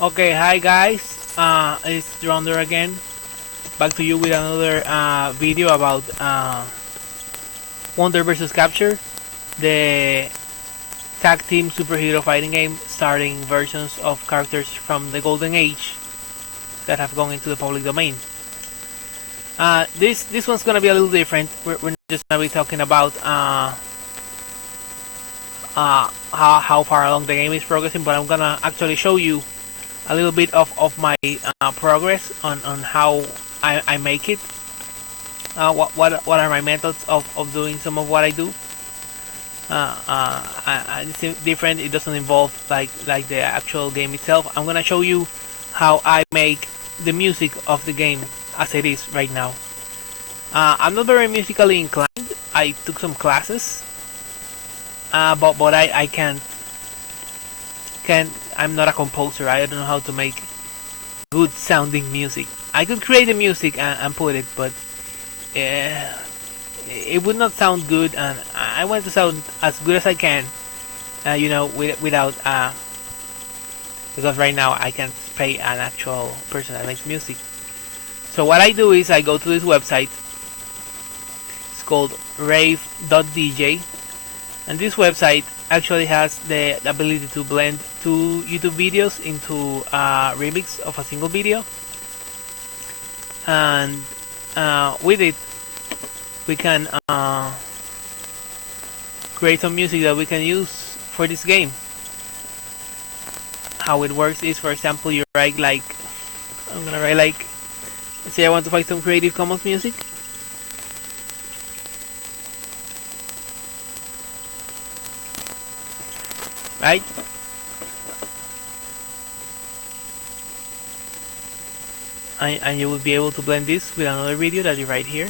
Okay, hi guys, it's Ronder again, back to you with another video about Wonder vs. Capture, the tag team superhero fighting game starting versions of characters from the Golden Age that have gone into the public domain. This one's gonna be a little different. We're not just gonna be talking about how far along the game is progressing, but I'm gonna actually show you a little bit of my progress on how I make it. What are my methods of doing some of what I do? It's different. It doesn't involve like the actual game itself. I'm gonna show you how I make the music of the game as it is right now. I'm not very musically inclined. I took some classes, but I can't. I'm not a composer. I don't know how to make good sounding music. I could create the music and put it, but it would not sound good, and I want to sound as good as I can. Without because right now I can't pay an actual person that makes music. So what I do is I go to this website. It's called rave.dj, and this website actually has the ability to blend two YouTube videos into a remix of a single video, and with it we can create some music that we can use for this game. How it works is, for example, you write like, I'm gonna write like, let's say I want to find some Creative Commons music. Right? And you will be able to blend this with another video that you write here.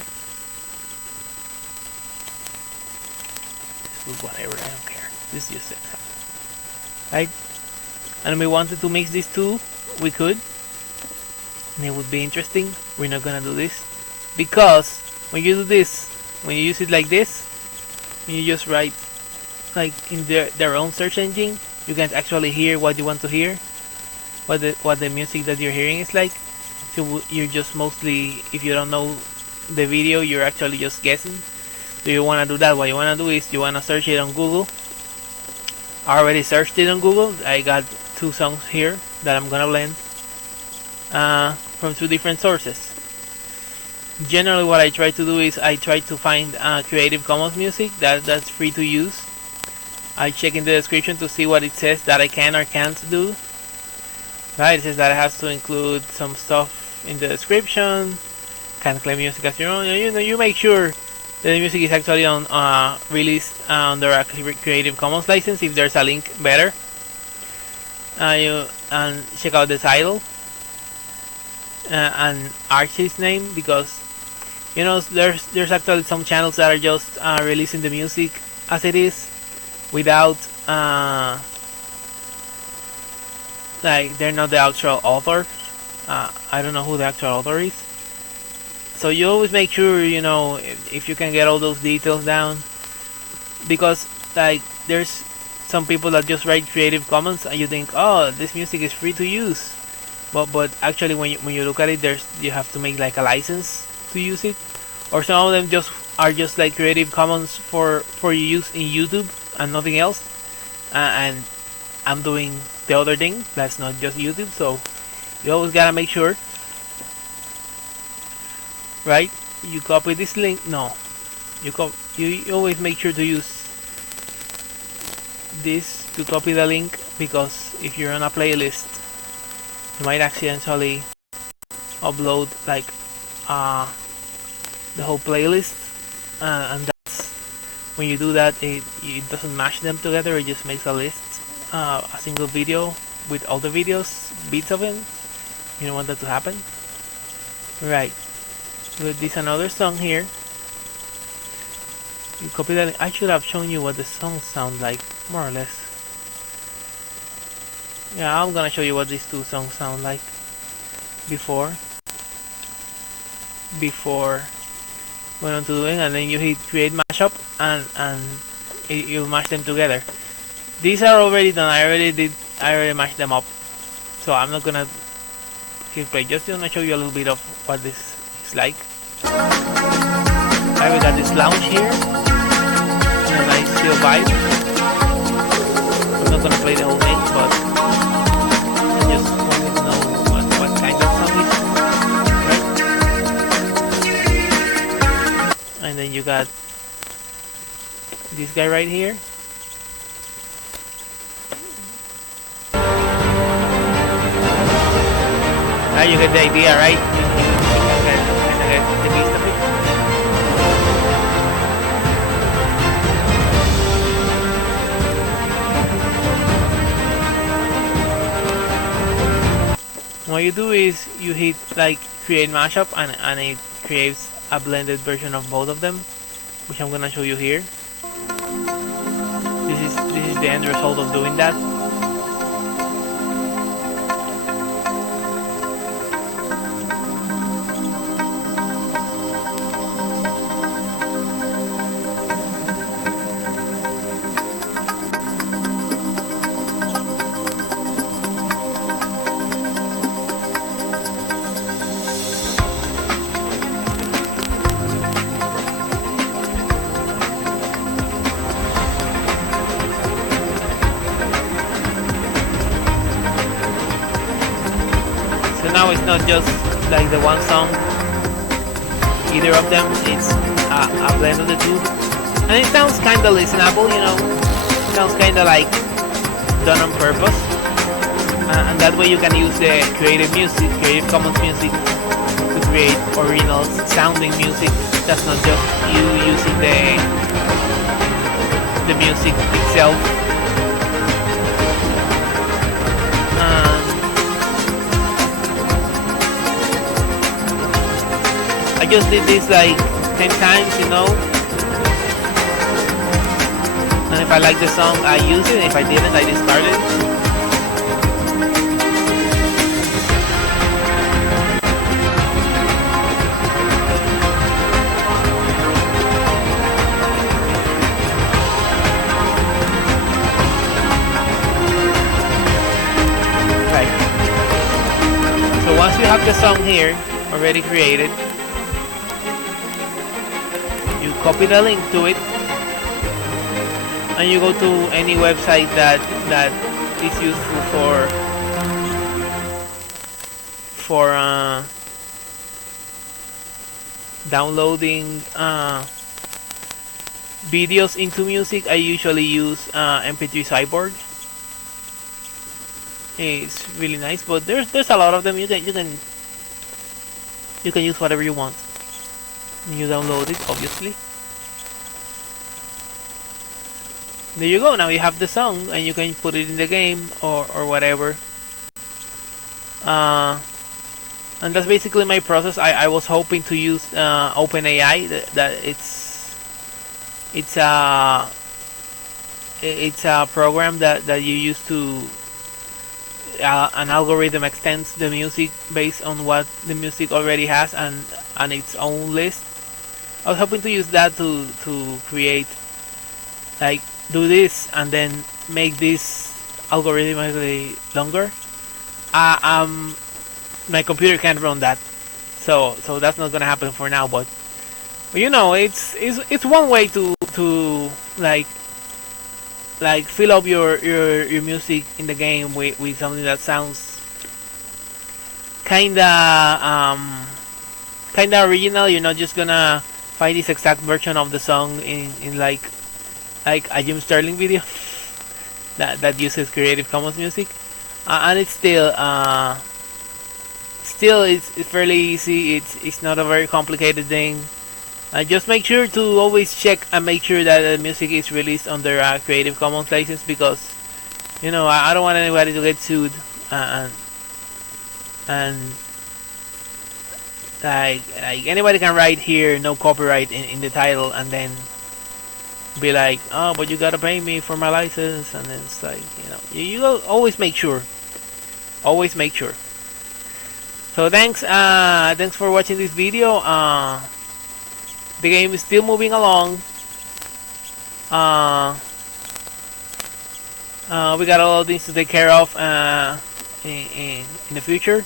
This is whatever, I don't care. This is just it. Right? And we wanted to mix these two, we could. And it would be interesting. We're not gonna do this. Because when you do this, when you use it like this, when you just write like in their own search engine, you can actually hear what you want to hear, what the music that you're hearing is like. So you're just mostly, if you don't know the video, you're actually just guessing. So you want to do that. What you want to do is you want to search it on Google. I already searched it on Google. I got two songs here that I'm gonna blend from two different sources. Generally what I try to do is I try to find Creative Commons music that's free to use. I check in the description to see what it says that I can or can't do. Right, it says that I have to include some stuff in the description. Can't claim music as your own. You make sure that the music is actually on released under a Creative Commons license. If there's a link, better. You check out the title and artist name, because there's actually some channels that are just releasing the music as it is without like they're not the actual author. I don't know who the actual author is. So you always make sure if you can get all those details down, because like there's some people that just write Creative Commons and you think, oh, this music is free to use, but actually when you look at it, you have to make like a license to use it, or some of them are just like Creative Commons for use in YouTube and nothing else. And I'm doing the other thing that's not just YouTube, so you always gotta make sure, right? You copy this link. No, you always make sure to use this to copy the link, because if you're on a playlist, you might accidentally upload like the whole playlist, and that's when you do that, it doesn't mash them together. It just makes a list, a single video with all the videos, bits of it. You don't want that to happen, right? With this another song here, you copy that. I should have shown you what the songs sound like, more or less. Yeah, I'm gonna show you what these two songs sound like before going on to doing, and then you hit create mashup, and you'll mash them together. These are already done. I already mashed them up. So I'm not gonna hit play, just gonna show you a little bit of what this is like. Alright, we got this lounge here, and a nice chill vibe. I'm not gonna play the whole thing, but I just wanted to know what kind of song it is, right? And then you got this guy right here. Now you get the idea, right? You get the gist of it. What you do is you hit like create mashup, and it creates a blended version of both of them, which I'm gonna show you here. This is the end result of doing that. Now it's not just like the one song, either of them, it's a blend of the two. And it sounds kinda listenable, you know, it sounds kinda like done on purpose. And that way you can use the Creative Commons music to create original sounding music. That's not just you using the music itself. I just did this like 10 times, you know. And if I like the song, I use it. If I didn't, I discard it. Right. So once you have the song here already created, copy the link to it, and you go to any website that is useful for downloading videos into music. I usually use MP3 Cyborg. It's really nice, but there's a lot of them. You can use whatever you want. You download it, obviously. There you go. Now you have the song, and you can put it in the game or whatever. And that's basically my process. I was hoping to use OpenAI. That it's a program that you use to an algorithm extends the music based on what the music already has and its own list. I was hoping to use that to create, like, do this and then make this algorithmically longer. My computer can't run that, so that's not gonna happen for now. But you know, it's one way to like fill up your music in the game with something that sounds kinda original. You're not just gonna find this exact version of the song in like a Jim Sterling video that uses Creative Commons music, and it's still it's fairly easy. It's not a very complicated thing. Just make sure to always check and make sure that the music is released under a Creative Commons license, because you know I don't want anybody to get sued and like anybody can write here no copyright in the title and then be like, oh, but you gotta pay me for my license, and then it's like, you know, you always make sure. Always make sure. So thanks for watching this video. The game is still moving along. We got a lot of things to take care of. in the future.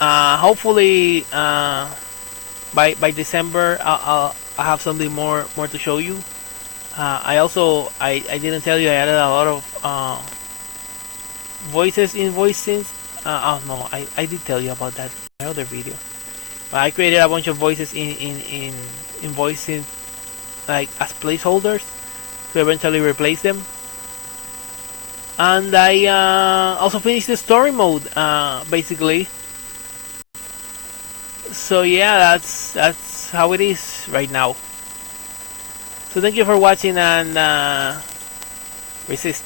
Hopefully, by December, I'll have something more to show you. I didn't tell you I added a lot of voices in VoiceSynth. Oh no, I did tell you about that in my other video. But I created a bunch of voices in VoiceSynth, like as placeholders to eventually replace them. And I also finished the story mode, basically. So yeah, that's how it is right now. So thank you for watching, and resist.